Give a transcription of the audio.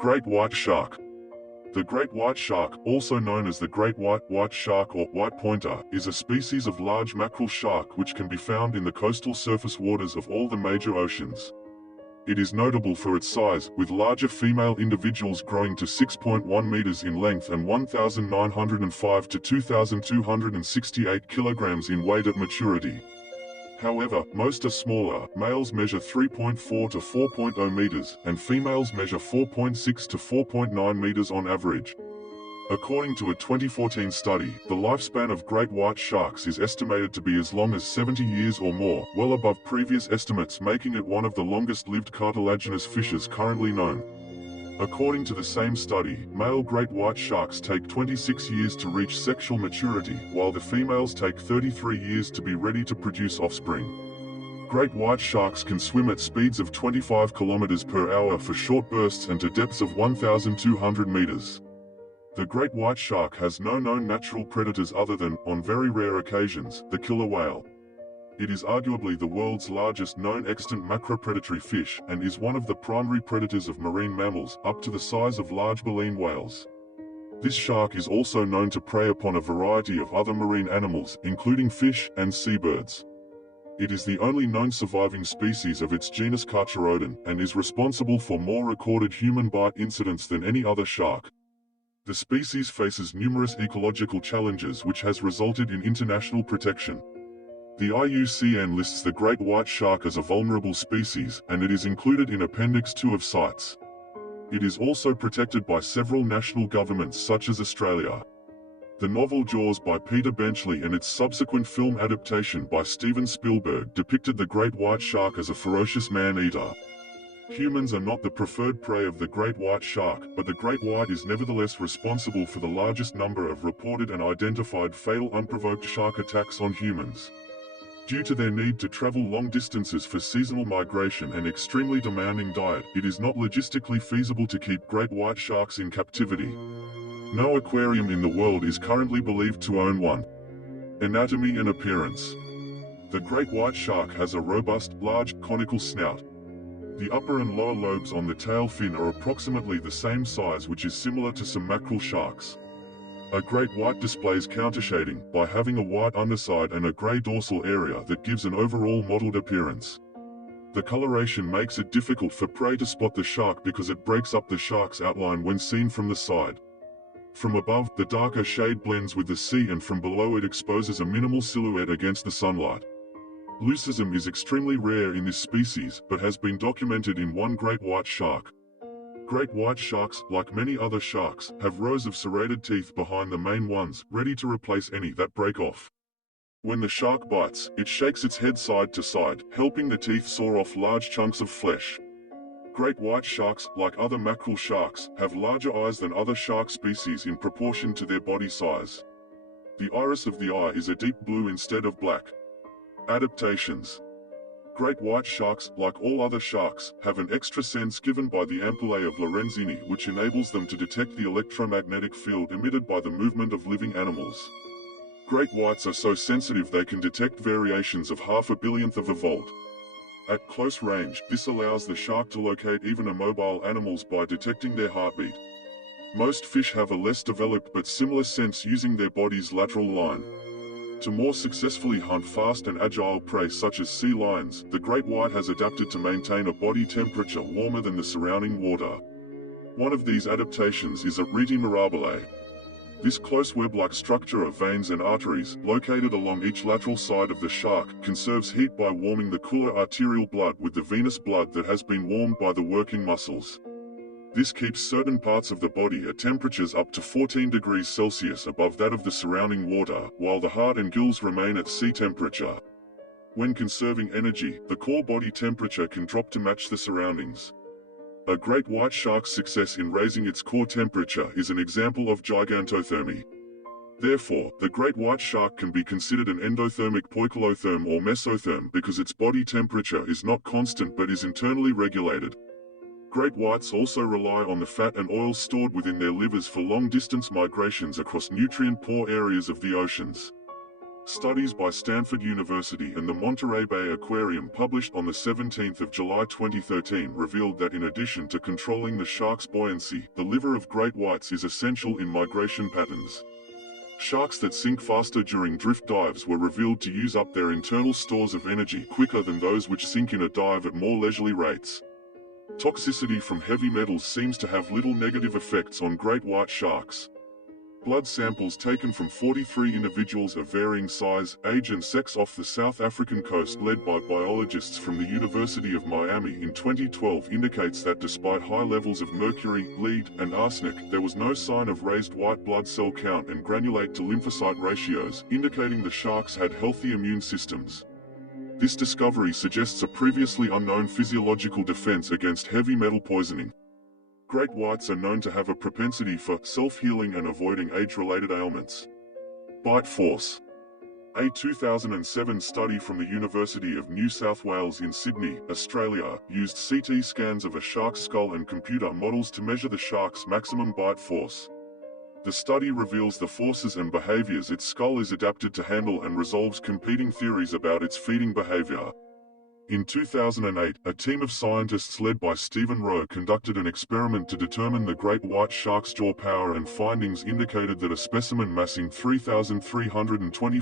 Great white shark. The great white shark, also known as the great white shark or white pointer, is a species of large mackerel shark which can be found in the coastal surface waters of all the major oceans. It is notable for its size, with larger female individuals growing to 6.1 meters in length and 1,905 to 2,268 kilograms in weight at maturity. However, most are smaller. Males measure 3.4 to 4.0 meters, and females measure 4.6 to 4.9 meters on average. According to a 2014 study, the lifespan of great white sharks is estimated to be as long as 70 years or more, well above previous estimates, making it one of the longest-lived cartilaginous fishes currently known. According to the same study, male great white sharks take 26 years to reach sexual maturity, while the females take 33 years to be ready to produce offspring. Great white sharks can swim at speeds of 25 kilometers per hour for short bursts and to depths of 1,200 meters. The great white shark has no known natural predators other than, on very rare occasions, the killer whale. It is arguably the world's largest known extant macropredatory fish, and is one of the primary predators of marine mammals, up to the size of large baleen whales. This shark is also known to prey upon a variety of other marine animals, including fish and seabirds. It is the only known surviving species of its genus Carcharodon, and is responsible for more recorded human bite incidents than any other shark. The species faces numerous ecological challenges which has resulted in international protection. The IUCN lists the great white shark as a vulnerable species, and it is included in Appendix 2 of CITES. It is also protected by several national governments such as Australia. The novel Jaws by Peter Benchley and its subsequent film adaptation by Steven Spielberg depicted the great white shark as a ferocious man-eater. Humans are not the preferred prey of the great white shark, but the great white is nevertheless responsible for the largest number of reported and identified fatal unprovoked shark attacks on humans. Due to their need to travel long distances for seasonal migration and extremely demanding diet, it is not logistically feasible to keep great white sharks in captivity. No aquarium in the world is currently believed to own one. Anatomy and appearance. The great white shark has a robust, large, conical snout. The upper and lower lobes on the tail fin are approximately the same size, which is similar to some mackerel sharks. A great white displays countershading, by having a white underside and a grey dorsal area that gives an overall mottled appearance. The coloration makes it difficult for prey to spot the shark because it breaks up the shark's outline when seen from the side. From above, the darker shade blends with the sea, and from below it exposes a minimal silhouette against the sunlight. Leucism is extremely rare in this species, but has been documented in one great white shark. Great white sharks, like many other sharks, have rows of serrated teeth behind the main ones, ready to replace any that break off. When the shark bites, it shakes its head side to side, helping the teeth saw off large chunks of flesh. Great white sharks, like other mackerel sharks, have larger eyes than other shark species in proportion to their body size. The iris of the eye is a deep blue instead of black. Adaptations. Great white sharks, like all other sharks, have an extra sense given by the ampullae of Lorenzini, which enables them to detect the electromagnetic field emitted by the movement of living animals. Great whites are so sensitive they can detect variations of half a billionth of a volt. At close range, this allows the shark to locate even immobile animals by detecting their heartbeat. Most fish have a less developed but similar sense using their body's lateral line. To more successfully hunt fast and agile prey such as sea lions, the great white has adapted to maintain a body temperature warmer than the surrounding water. One of these adaptations is a rete mirabile. This close web-like structure of veins and arteries, located along each lateral side of the shark, conserves heat by warming the cooler arterial blood with the venous blood that has been warmed by the working muscles. This keeps certain parts of the body at temperatures up to 14 degrees Celsius above that of the surrounding water, while the heart and gills remain at sea temperature. When conserving energy, the core body temperature can drop to match the surroundings. A great white shark's success in raising its core temperature is an example of gigantothermy. Therefore, the great white shark can be considered an endothermic poikilotherm or mesotherm because its body temperature is not constant but is internally regulated. Great whites also rely on the fat and oil stored within their livers for long-distance migrations across nutrient-poor areas of the oceans. Studies by Stanford University and the Monterey Bay Aquarium published on the 17th of July 2013 revealed that in addition to controlling the shark's buoyancy, the liver of great whites is essential in migration patterns. Sharks that sink faster during drift dives were revealed to use up their internal stores of energy quicker than those which sink in a dive at more leisurely rates. Toxicity from heavy metals seems to have little negative effects on great white sharks. Blood samples taken from 43 individuals of varying size, age and sex off the South African coast led by biologists from the University of Miami in 2012 indicates that despite high levels of mercury, lead, and arsenic, there was no sign of raised white blood cell count and granulate to lymphocyte ratios, indicating the sharks had healthy immune systems. This discovery suggests a previously unknown physiological defense against heavy metal poisoning. Great whites are known to have a propensity for self-healing and avoiding age-related ailments. Bite force. A 2007 study from the University of New South Wales in Sydney, Australia, used CT scans of a shark's skull and computer models to measure the shark's maximum bite force. The study reveals the forces and behaviors its skull is adapted to handle and resolves competing theories about its feeding behavior. In 2008, a team of scientists led by Stephen Rowe conducted an experiment to determine the great white shark's jaw power, and findings indicated that a specimen massing 3,320